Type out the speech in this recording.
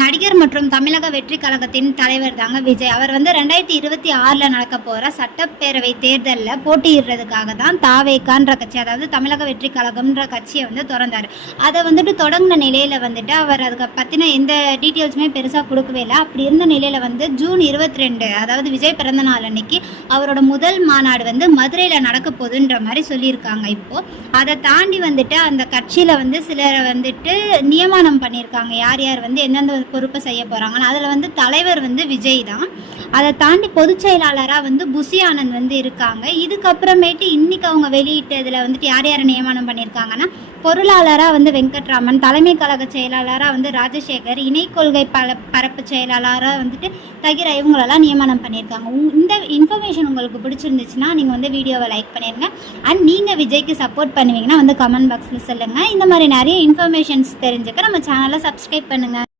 நடிகர் மற்றும் தமிழக வெற்றி கழகத்தின் தலைவர் தாங்க விஜய். அவர் வந்து 2026 நடக்க போகிற சட்டப்பேரவை தேர்தலில் போட்டியிடுறதுக்காக தான் தாவேக்கான்ற கட்சி, அதாவது தமிழக வெற்றி கழகம்ன்ற கட்சியை வந்து திறந்தார். அதை வந்துட்டு தொடங்கின நிலையில் வந்துட்டு அவர் அதுக்கு பற்றின எந்த டீட்டெயில்ஸுமே பெருசாக கொடுக்கவே இல்லை. அப்படி இருந்த நிலையில் வந்து ஜூன் 22, அதாவது விஜய் பிறந்த நாள் அன்னைக்கு அவரோட முதல் மாநாடு வந்து மதுரையில் நடக்க போகுதுன்ற மாதிரி சொல்லியிருக்காங்க. இப்போது அதை தாண்டி வந்துட்டு அந்த கட்சியில் வந்து சிலரை வந்துட்டு நியமனம் பண்ணியிருக்காங்க, யார் யார் வந்து எந்தெந்த பொறுப்பை செய்ய போகிறாங்கன்னு. அதில் வந்து தலைவர் வந்து விஜய் தான். அதை தாண்டி பொதுச் செயலாளராக வந்து புசி ஆனந்த் வந்து இருக்காங்க. இதுக்கப்புறமேட்டு இன்றைக்கி அவங்க வெளியிட்டதில் வந்துட்டு யார் யாரை நியமனம் பண்ணியிருக்காங்கன்னா, பொருளாளராக வந்து வெங்கட்ராமன், தலைமை கழக செயலாளராக வந்து ராஜசேகர், இணை கொள்கை பரப்பு செயலாளராக வந்துட்டு தகிரா, இவங்களெல்லாம் நியமனம் பண்ணியிருக்காங்க. இந்த இன்ஃபர்மேஷன் உங்களுக்கு பிடிச்சிருந்துச்சுன்னா நீங்கள் வந்து வீடியோவை லைக் பண்ணிடுங்க. அண்ட் நீங்கள் விஜய்க்கு சப்போர்ட் பண்ணுவீங்கன்னா வந்து கமெண்ட் பாக்ஸில் சொல்லுங்கள். இந்த மாதிரி நிறைய இன்ஃபர்மேஷன்ஸ் தெரிஞ்சுக்க நம்ம சேனலை சப்ஸ்கிரைப் பண்ணுங்கள்.